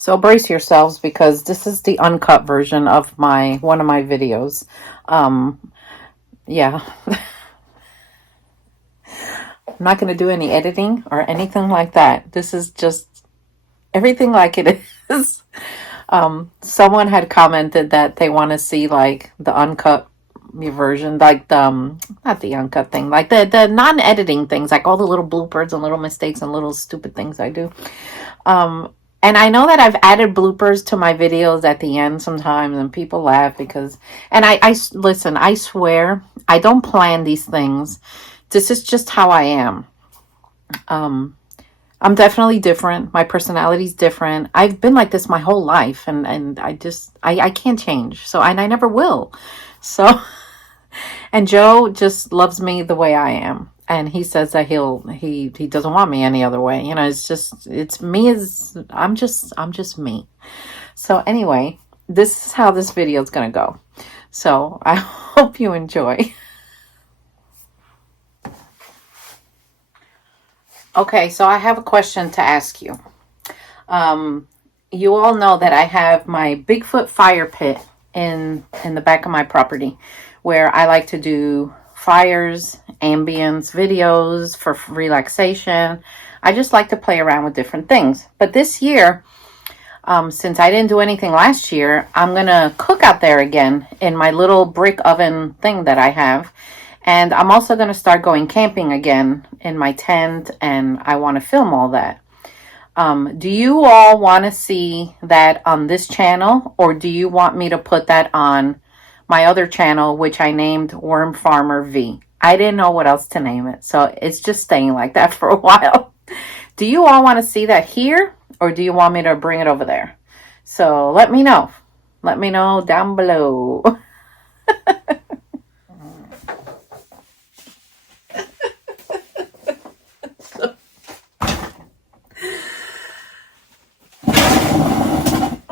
So brace yourselves because this is the uncut version of my one of my videos. Um, yeah, I'm not going to do any editing or anything like that. This is just everything like it is. Someone had commented that they want to see like the uncut version, like the not the uncut thing, like the non-editing things, like all the little bloopers and little mistakes and little stupid things I do. Um, and I know that I've added bloopers to my videos at the end sometimes, and people laugh because, and listen, I swear, I don't plan these things. This is just how I am. Um, I'm definitely different. My personality's different. I've been like this my whole life, and I can't change. So, and I never will. So, and Joe just loves me the way I am. And he says that he doesn't want me any other way. You know, it's me as I'm just me. So anyway, this is how this video is gonna go. So I hope you enjoy. Okay, so I have a question to ask you. Um, you all know that I have my Bigfoot fire pit in the back of my property, where I like to do fires, ambience videos for relaxation. I just like to play around with different things. But this year, since I didn't do anything last year, I'm gonna cook out there again in my little brick oven thing that I have. And I'm also gonna start going camping again in my tent, and I want to film all that. Do you all want to see that on this channel, or do you want me to put that on my other channel, which I named Worm Farmer V? I didn't know what else to name it, so it's just staying like that for a while. Do you all want to see that here, or do you want me to bring it over there? So let me know. Let me know down below.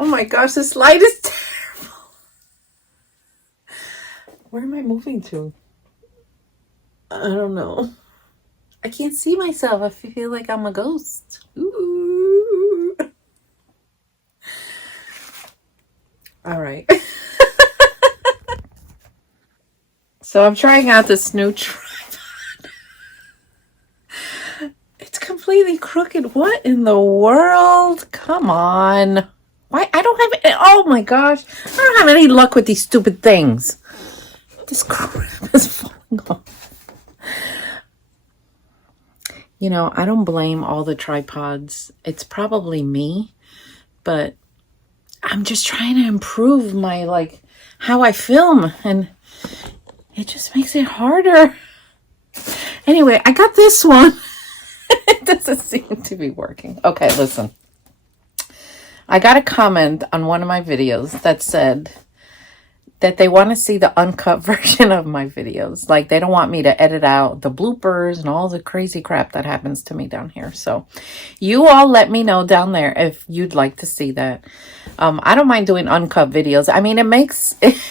Oh my gosh, this light is terrible. Where am I moving to? I don't know. I can't see myself. I feel like I'm a ghost. Ooh. All right. So I'm trying out this new tripod. It's completely crooked. What in the world? Come on. Why? I don't have. Oh my gosh. I don't have any luck with these stupid things. This crap is falling off. You know, I don't blame all the tripods. It's probably me, but I'm just trying to improve my, like, how I film, and it just makes it harder. Anyway, I got this one. It doesn't seem to be working. Okay, listen. I got a comment on one of my videos that said that they want to see the uncut version of my videos. Like, they don't want me to edit out the bloopers and all the crazy crap that happens to me down here. So you all let me know down there if you'd like to see that. I don't mind doing uncut videos. I mean, it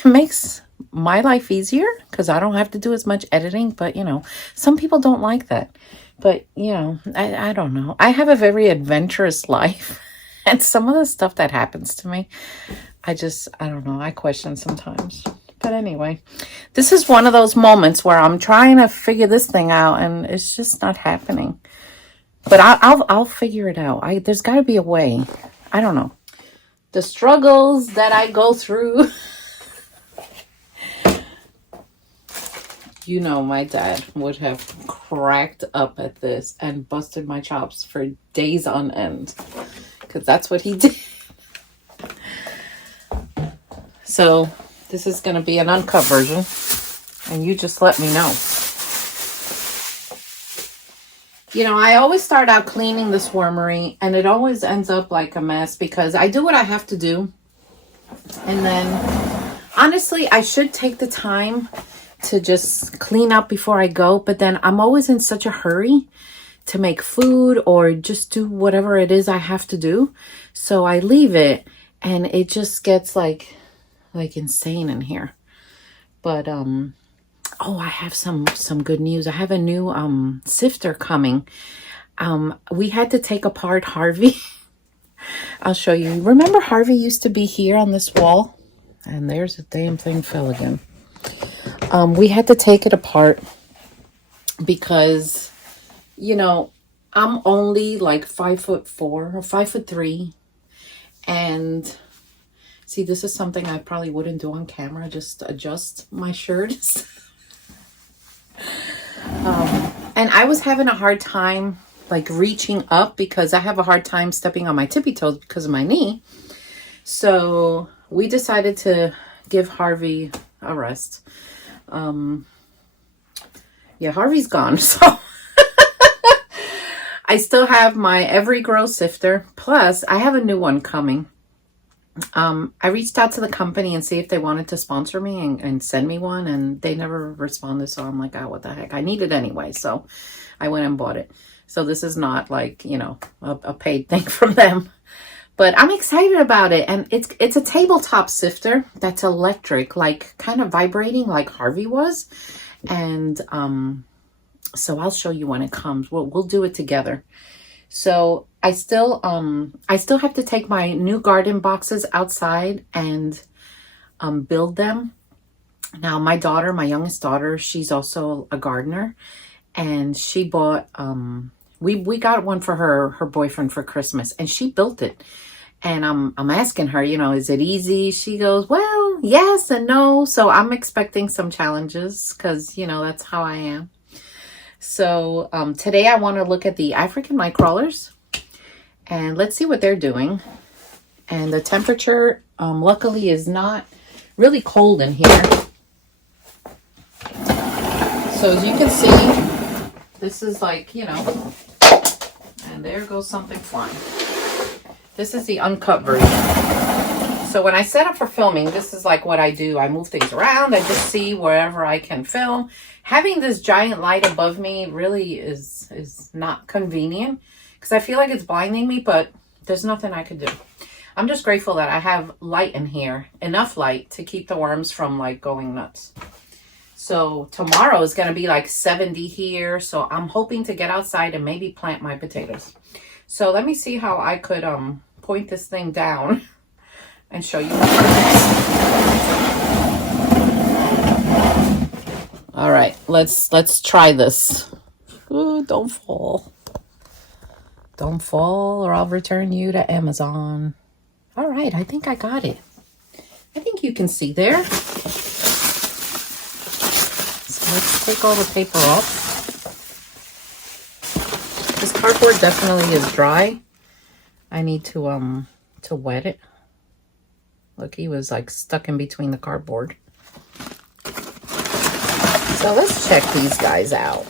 makes my life easier because I don't have to do as much editing. But, you know, some people don't like that. But, you know, I don't know. I have a very adventurous life. And some of the stuff that happens to me, I don't know. I question sometimes. But anyway, this is one of those moments where I'm trying to figure this thing out and it's just not happening. But I'll figure it out. There's got to be a way. I don't know. The struggles that I go through. You know, my dad would have cracked up at this and busted my chops for days on end. Because that's what he did. So this is going to be an uncut version, and you just let me know. You know, I always start out cleaning this wormery, and it always ends up like a mess because I do what I have to do. And then, honestly, I should take the time to just clean up before I go, but then I'm always in such a hurry to make food or just do whatever it is I have to do. So I leave it, and it just gets like insane in here. But oh, I have some good news. I have a new sifter coming. We had to take apart Harvey I'll show you. Remember Harvey used to be here on this wall? And there's the damn thing fell again. We had to take it apart because, you know, I'm only like 5'4" or 5'3", and see, this is something I probably wouldn't do on camera. Just adjust my shirts. And I was having a hard time like reaching up because I have a hard time stepping on my tippy toes because of my knee. So we decided to give Harvey a rest. Yeah, Harvey's gone. So I still have my Every Grow sifter. Plus, I have a new one coming. I reached out to the company and see if they wanted to sponsor me and send me one, and they never responded. So I'm like, oh, what the heck? I need it anyway. So I went and bought it. So this is not like, you know, a paid thing from them. But I'm excited about it. And it's a tabletop sifter that's electric, like kind of vibrating like Harvey was. And so I'll show you when it comes. We'll do it together. So I still have to take my new garden boxes outside and build them. Now my daughter, my youngest daughter, she's also a gardener, and she bought we got one for her boyfriend for Christmas, and she built it. And I'm asking her, you know, is it easy? She goes, well, yes and no. So I'm expecting some challenges because, you know, that's how I am. So today I want to look at the African night crawlers, and let's see what they're doing. And the temperature, luckily, is not really cold in here. So as you can see, this is like, you know, and there goes something flying. This is the uncut version. So when I set up for filming, this is like what I do. I move things around. I just see wherever I can film. Having this giant light above me really is not convenient because I feel like it's blinding me, but there's nothing I could do. I'm just grateful that I have light in here, enough light to keep the worms from like going nuts. So tomorrow is going to be like 70 here. So I'm hoping to get outside and maybe plant my potatoes. So let me see how I could point this thing down and show you what it is. All right, let's try this. Ooh, don't fall. Don't fall or I'll return you to Amazon. All right, I think I got it. I think you can see there. So let's take all the paper off. This cardboard definitely is dry. I need to wet it. Look, he was like stuck in between the cardboard. So let's check these guys out.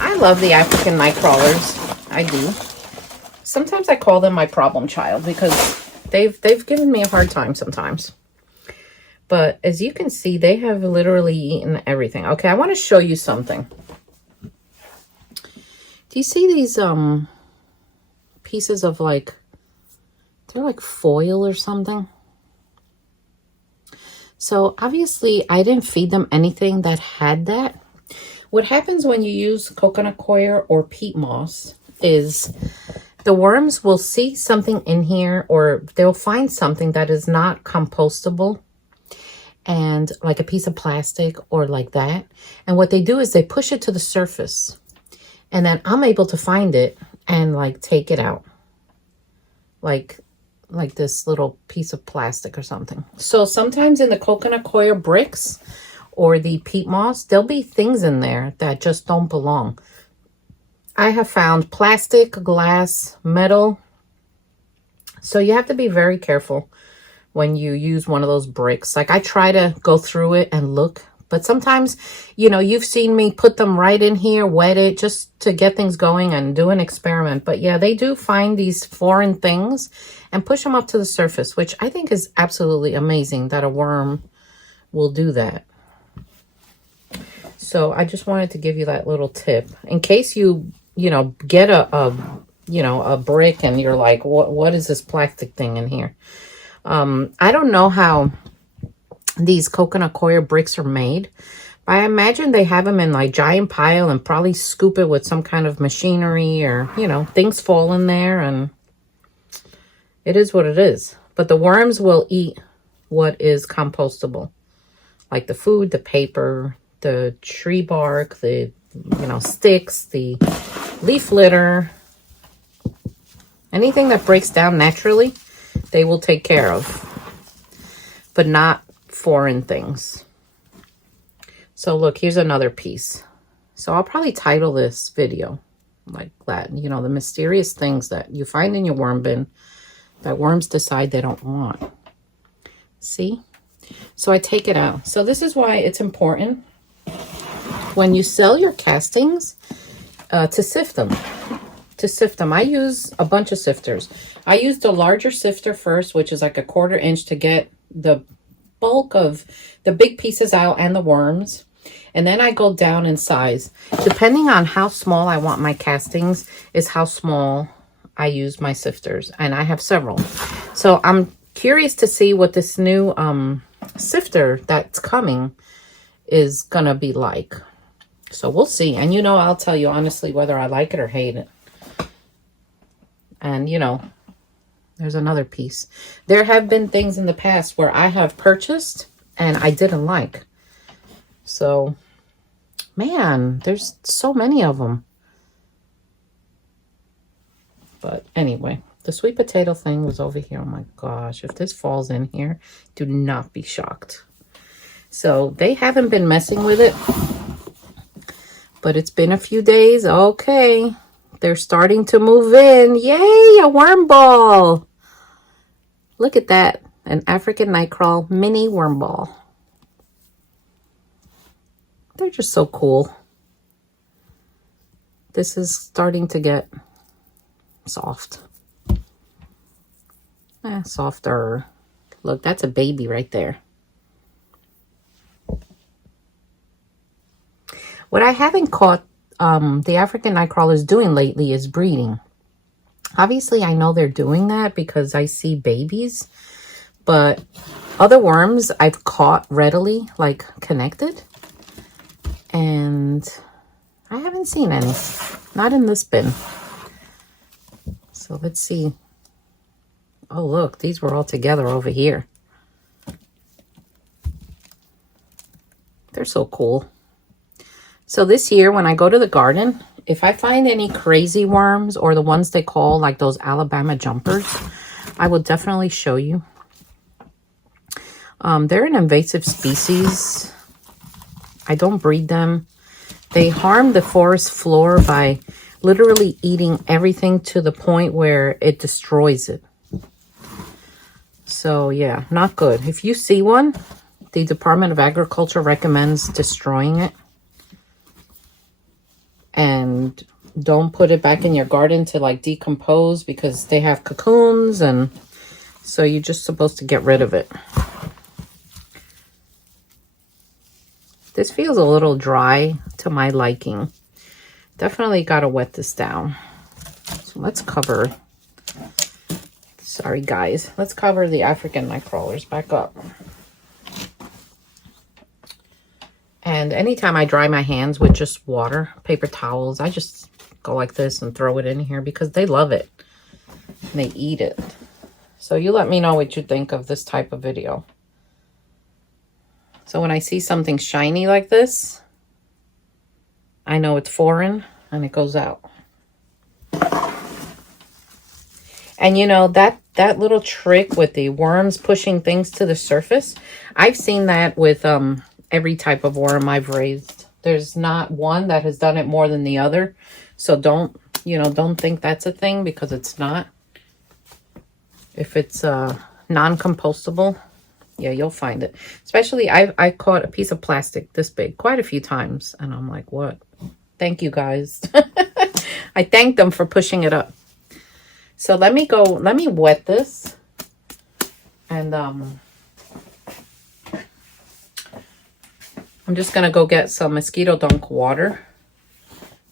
I love the African night crawlers. I do. Sometimes I call them my problem child because they've given me a hard time sometimes. But as you can see, they have literally eaten everything. Okay, I want to show you something. Do you see these pieces of like, they're like foil or something? So obviously I didn't feed them anything that had that. What happens when you use coconut coir or peat moss is the worms will see something in here, or they'll find something that is not compostable, and like a piece of plastic or like that. And what they do is they push it to the surface, and then I'm able to find it and like take it out. Like this little piece of plastic or something. So sometimes in the coconut coir bricks or the peat moss, there'll be things in there that just don't belong. I have found plastic, glass, metal. So you have to be very careful when you use one of those bricks. Like I try to go through it and look, but sometimes, you know, you've seen me put them right in here, wet it just to get things going and do an experiment. But yeah, they do find these foreign things and push them up to the surface, which I think is absolutely amazing that a worm will do that. So I just wanted to give you that little tip in case you know, get a brick and you're like, what is this plastic thing in here? I don't know how these coconut coir bricks are made, I imagine they have them in like giant pile and probably scoop it with some kind of machinery or, you know, things fall in there and it is what it is. But the worms will eat what is compostable. Like the food, the paper, the tree bark, the, you know, sticks, the leaf litter. Anything that breaks down naturally, they will take care of. But not foreign things. So look, here's another piece. So I'll probably title this video like that. You know, the mysterious things that you find in your worm bin that worms decide they don't want. See? So I take it out. So this is why it's important when you sell your castings to sift them. I use a bunch of sifters. I use the larger sifter first, which is like a 1/4 inch to get the bulk of the big pieces out and the worms. And then I go down in size. Depending on how small I want my castings is how small I use my sifters. And I have several. So I'm curious to see what this new sifter that's coming is going to be like. So we'll see. And, you know, I'll tell you honestly whether I like it or hate it. And, you know, there's another piece. There have been things in the past where I have purchased and I didn't like. So, man, there's so many of them. But anyway, the sweet potato thing was over here. Oh my gosh, if this falls in here, do not be shocked. So they haven't been messing with it, but it's been a few days. Okay, they're starting to move in. Yay, a worm ball. Look at that, an African nightcrawl mini worm ball. They're just so cool. This is starting to get soft. Softer. Look, that's a baby right there. What I haven't caught the African nightcrawlers doing lately is breeding. Obviously, I know they're doing that because I see babies. But other worms I've caught readily, like connected. And I haven't seen any. Not in this bin. So let's see. Oh, look. These were all together over here. They're so cool. So this year, when I go to the garden, if I find any crazy worms or the ones they call like those Alabama jumpers, I will definitely show you. They're an invasive species. I don't breed them. They harm the forest floor by literally eating everything to the point where it destroys it. So yeah, not good. If you see one, the Department of Agriculture recommends destroying it. And don't put it back in your garden to like decompose because they have cocoons, and so you're just supposed to get rid of it. This feels a little dry to my liking. Definitely got to wet this down. So let's cover, sorry guys, let's cover the African nightcrawlers back up. And anytime I dry my hands with just water, paper towels, I just go like this and throw it in here because they love it. And they eat it. So you let me know what you think of this type of video. So when I see something shiny like this, I know it's foreign and it goes out. And you know, that little trick with the worms pushing things to the surface, I've seen that with every type of worm I've raised. There's not one that has done it more than the other. So don't think that's a thing because it's not. If it's non-compostable, yeah, you'll find it. Especially, I caught a piece of plastic this big quite a few times. And I'm like, what? Thank you, guys. I thank them for pushing it up. So let me wet this. And I'm just going to go get some mosquito dunk water.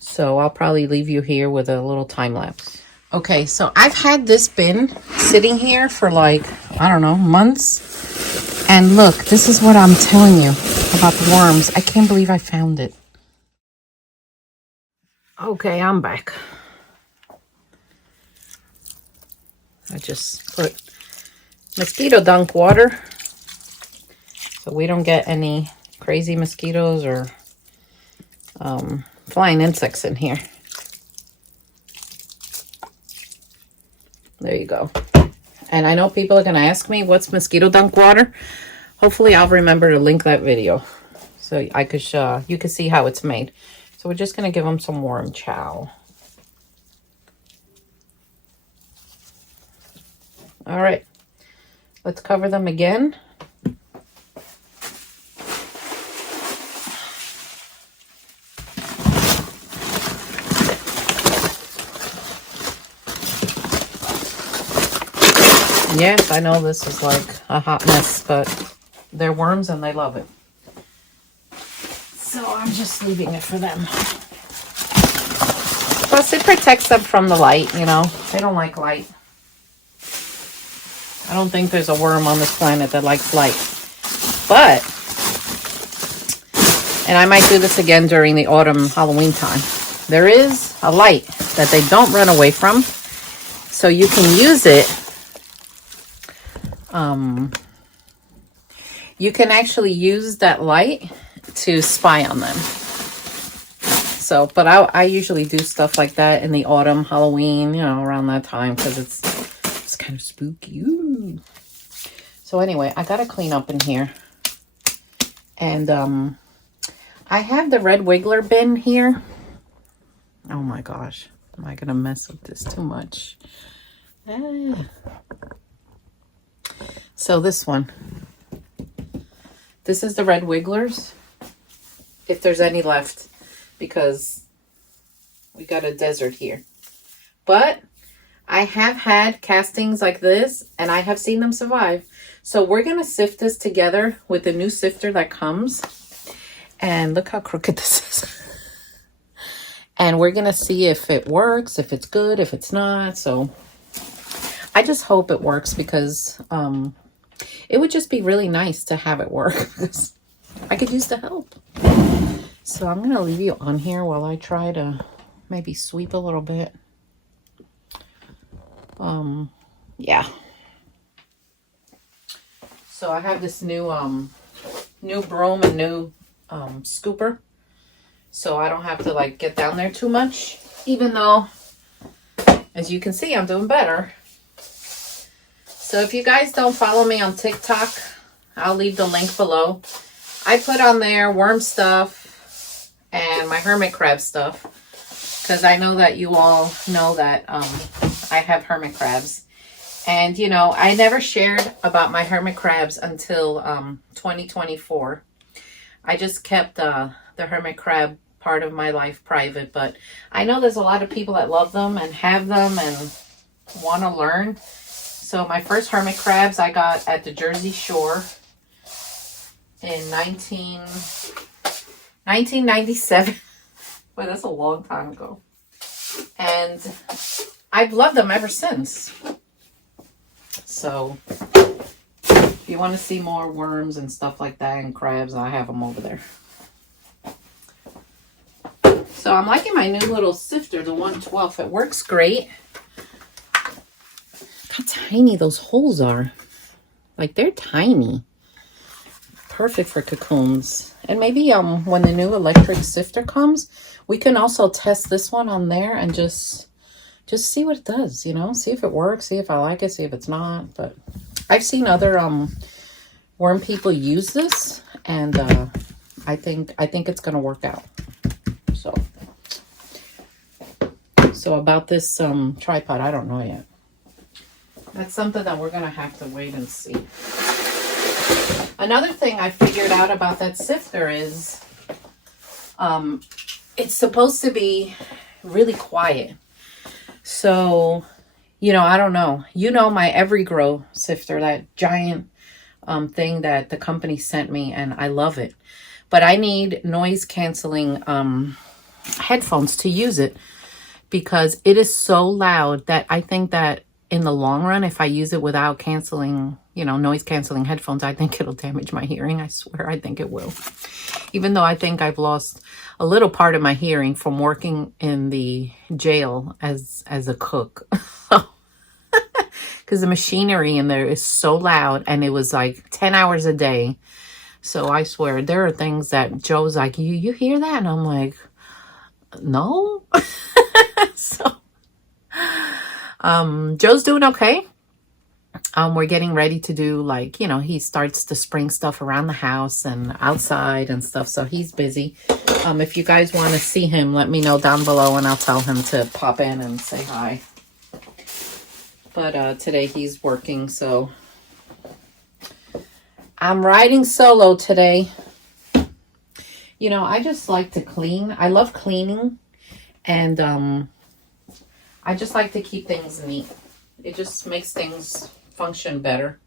So I'll probably leave you here with a little time lapse. Okay, so I've had this bin sitting here for like, I don't know, months. And look, this is what I'm telling you about the worms. I can't believe I found it. Okay, I'm back. I just put mosquito dunk water so we don't get any crazy mosquitoes or flying insects in here. There you go. And I know people are going to ask me, what's mosquito dunk water? Hopefully I'll remember to link that video so I could you can see how it's made. So we're just going to give them some worm chow. All right, let's cover them again. Yes, I know this is like a hot mess, but they're worms and they love it. So I'm just leaving it for them. Plus it protects them from the light, you know. They don't like light. I don't think there's a worm on this planet that likes light. But, and I might do this again during the autumn Halloween time. There is a light that they don't run away from. So you can use it. You can actually use that light to spy on them. So, but I usually do stuff like that in the autumn, Halloween, you know, around that time, because it's kind of spooky. Ooh. So anyway, I got to clean up in here. And I have the red wiggler bin here. Oh my gosh. Am I going to mess with this too much? Ah. So this one. This is the red wigglers. If there's any left. Because we got a desert here. But I have had castings like this. And I have seen them survive. So we're going to sift this together with the new sifter that comes. And look how crooked this is. And we're going to see if it works, if it's good, if it's not. So I just hope it works because it would just be really nice to have it work. Because I could use the help. So I'm going to leave you on here while I try to maybe sweep a little bit. Yeah. So I have this new broom and new scooper. So I don't have to like get down there too much. Even though, as you can see, I'm doing better. So if you guys don't follow me on TikTok, I'll leave the link below. I put on there worm stuff and my hermit crab stuff. Because I know that you all know that I have hermit crabs. And, you know, I never shared about my hermit crabs until 2024. I just kept the hermit crab part of my life private. But I know there's a lot of people that love them and have them and want to learn. So my first hermit crabs I got at the Jersey Shore in 1997. Well, that's a long time ago. And I've loved them ever since. So if you want to see more worms and stuff like that and crabs, I have them over there. So I'm liking my new little sifter, the 112. It works great. Look how tiny those holes are. Like, they're tiny. Perfect for cocoons. And maybe when the new electric sifter comes, we can also test this one on there and just see what it does, you know, see if it works, see if I like it, see if it's not. But I've seen other worm people use this, and I think it's gonna work out. So about this tripod, I don't know yet. That's something that we're gonna have to wait and see. Another thing I figured out about that sifter is it's supposed to be really quiet. So, you know, I don't know. You know my Evergrow sifter, that giant thing that the company sent me, and I love it. But I need noise canceling headphones to use it because it is so loud that I think that in the long run, if I use it without canceling, you know, noise canceling headphones, I think it'll damage my hearing. I swear, I think it will. Even though I think I've lost a little part of my hearing from working in the jail as a cook. Because the machinery in there is so loud, and it was like 10 hours a day. So I swear, there are things that Joe's like, you hear that? And I'm like, no. So Joe's doing okay. We're getting ready to do, like, you know, he starts the spring stuff around the house and outside and stuff. So he's busy. If you guys want to see him, let me know down below and I'll tell him to pop in and say hi. But today he's working, so I'm riding solo today. You know, I just like to clean. I love cleaning, and I just like to keep things neat. It just makes things function better.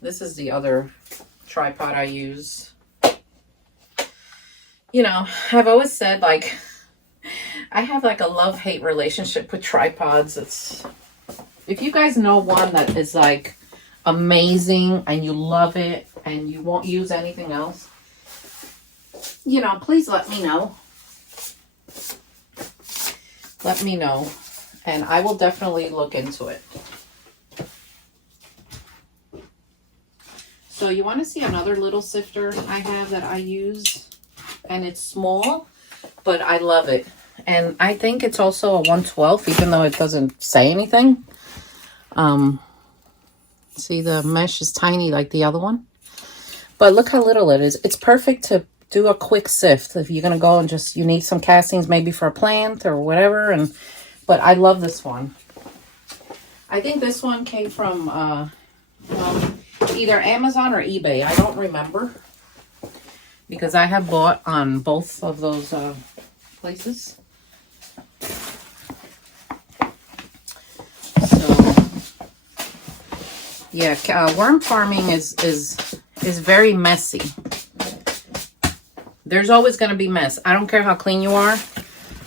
This is the other tripod I use. You know, I've always said, like, I have like a love-hate relationship with tripods. It's, if you guys know one that is like amazing and you love it and you won't use anything else, you know, please let me know. Let me know, and I will definitely look into it. So you want to see another little sifter I have that I use, and it's small, but I love it. And I think it's also a 1/12, even though it doesn't say anything. See, the mesh is tiny like the other one, but look how little it is. It's perfect to do a quick sift if you're gonna go and just, you need some castings maybe for a plant or whatever. And but I love this one. I think this one came from well, either Amazon or eBay. I don't remember, because I have bought on both of those places. So yeah, worm farming is very messy. There's always going to be mess. I don't care how clean you are.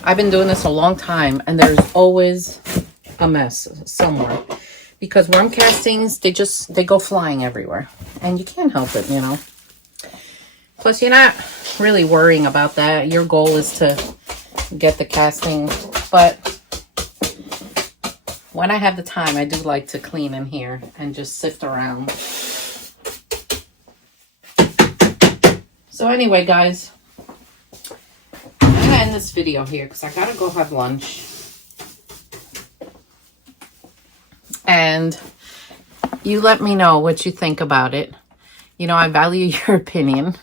I've been doing this a long time, and there's always a mess somewhere, because worm castings, they go flying everywhere, and you can't help it, you know. Plus, you're not really worrying about that. Your goal is to get the casting, but when I have the time, I do like to clean in here and just sift around. So anyway, guys, I'm going to end this video here because I got to go have lunch. And you let me know what you think about it. You know, I value your opinion.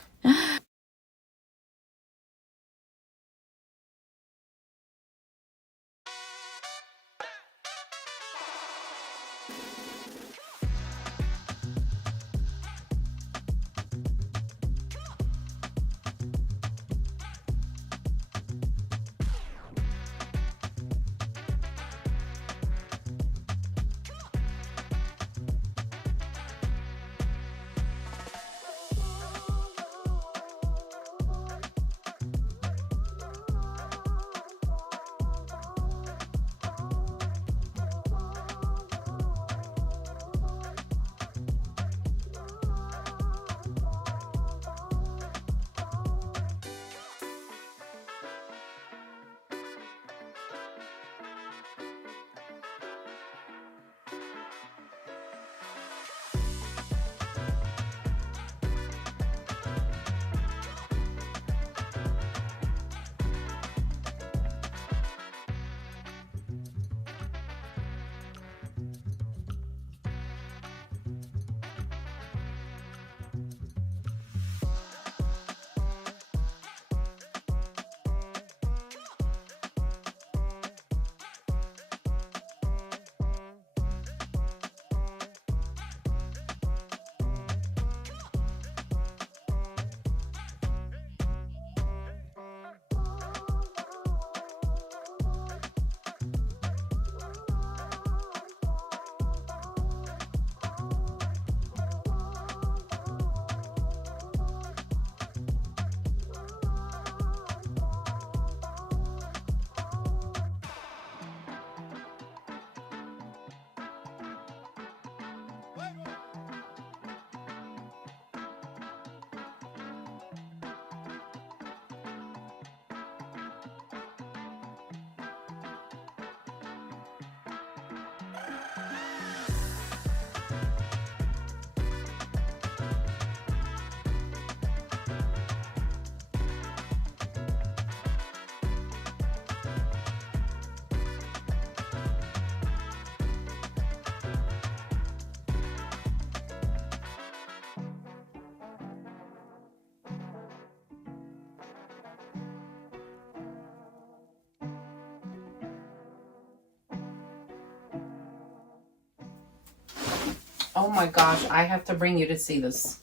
Oh my gosh, I have to bring you to see this.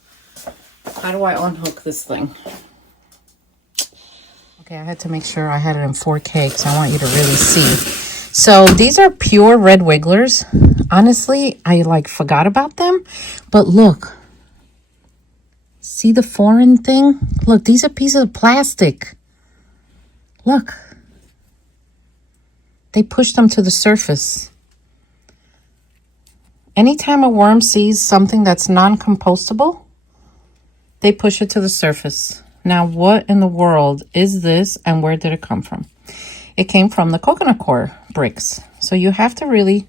How do I unhook this thing? Okay, I had to make sure I had it in 4K because I want you to really see. So these are pure red wigglers. Honestly, I like forgot about them. But look. See the foreign thing? Look, these are pieces of plastic. Look. They push them to the surface. Anytime a worm sees something that's non-compostable, they push it to the surface. Now, what in the world is this and where did it come from? It came from the coconut core bricks. So you have to really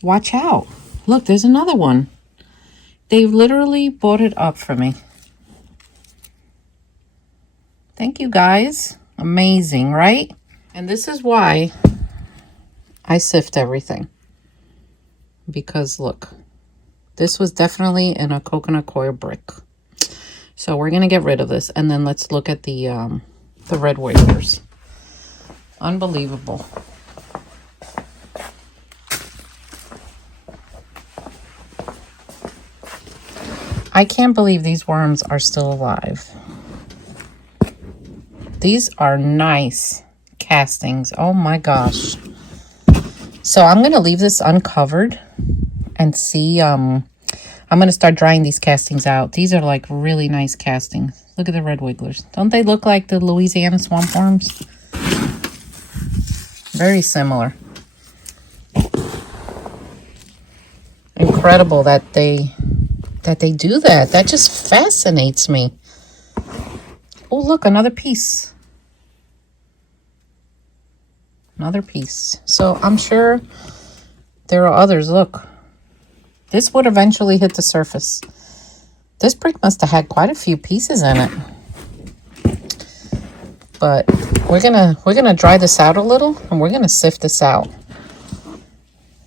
watch out. Look, there's another one. They literally bought it up for me. Thank you, guys. Amazing, right? And this is why I sift everything. Because look, this was definitely in a coconut coir brick. So we're going to get rid of this. And then let's look at the red wigglers. Unbelievable. I can't believe these worms are still alive. These are nice castings. Oh my gosh. So I'm going to leave this uncovered and see. I'm going to start drying these castings out. These are like really nice castings. Look at the red wigglers. Don't they look like the Louisiana swamp worms? Very similar. Incredible that they do that. That just fascinates me. Oh, look, another piece. Another piece. So I'm sure there are others. Look, this would eventually hit the surface. This brick must have had quite a few pieces in it. But we're gonna dry this out a little and we're gonna sift this out.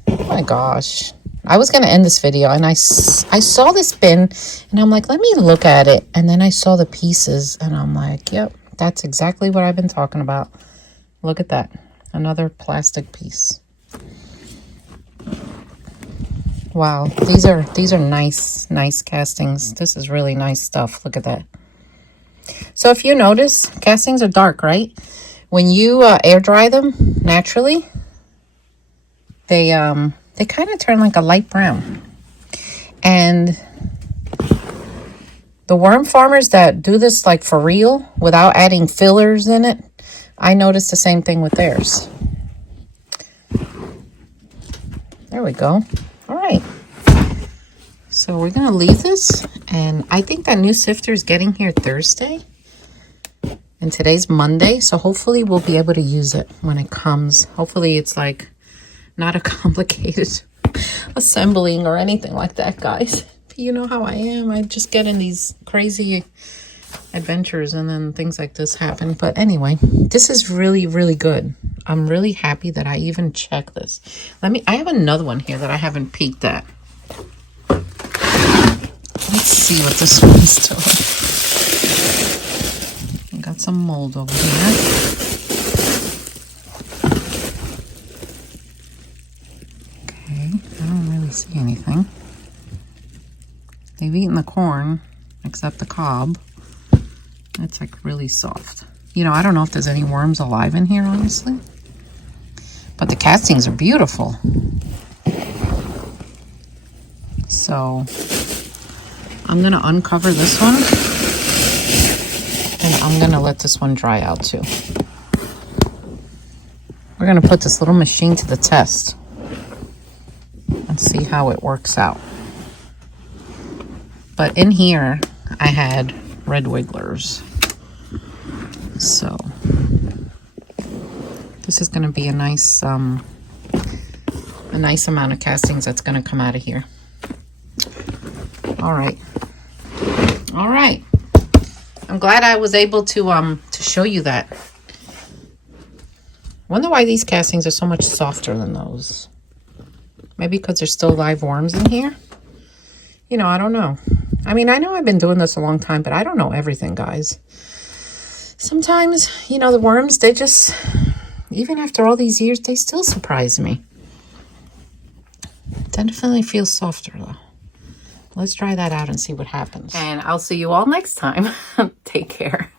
Oh my gosh. I was gonna end this video and I saw this bin and I'm like, let me look at it. And then I saw the pieces and I'm like, yep, that's exactly what I've been talking about. Look at that. Another plastic piece. Wow, these are nice castings. This is really nice stuff. Look at that. So if you notice, castings are dark, right? When you air dry them naturally, they kind of turn like a light brown. And the worm farmers that do this like for real without adding fillers in it, I noticed the same thing with theirs. There we go. All right. So we're going to leave this. And I think that new sifter is getting here Thursday. And today's Monday. So hopefully we'll be able to use it when it comes. Hopefully it's like not a complicated assembling or anything like that, guys. You know how I am. I just get in these crazy adventures and then things like this happen. But anyway, this is really, really good. I'm really happy that I even checked this. I have another one here that I haven't peeked at. Let's see what this one's doing. I got some mold over here. Okay, I don't really see anything. They've eaten the corn, except the cob. It's like really soft. You know, I don't know if there's any worms alive in here, honestly. But the castings are beautiful. So I'm going to uncover this one. And I'm going to let this one dry out too. We're going to put this little machine to the test. And see how it works out. But in here, I had red wigglers. So this is going to be a nice amount of castings that's going to come out of here. All right. I'm glad I was able to show you that. Wonder why these castings are so much softer than those. Maybe because there's still live worms in here. You know, I don't know. I mean, I know I've been doing this a long time, but I don't know everything, guys. Sometimes, you know, the worms, they just, even after all these years, they still surprise me. Definitely feels softer, though. let's try that out and see what happens. And I'll see you all next time. Take care.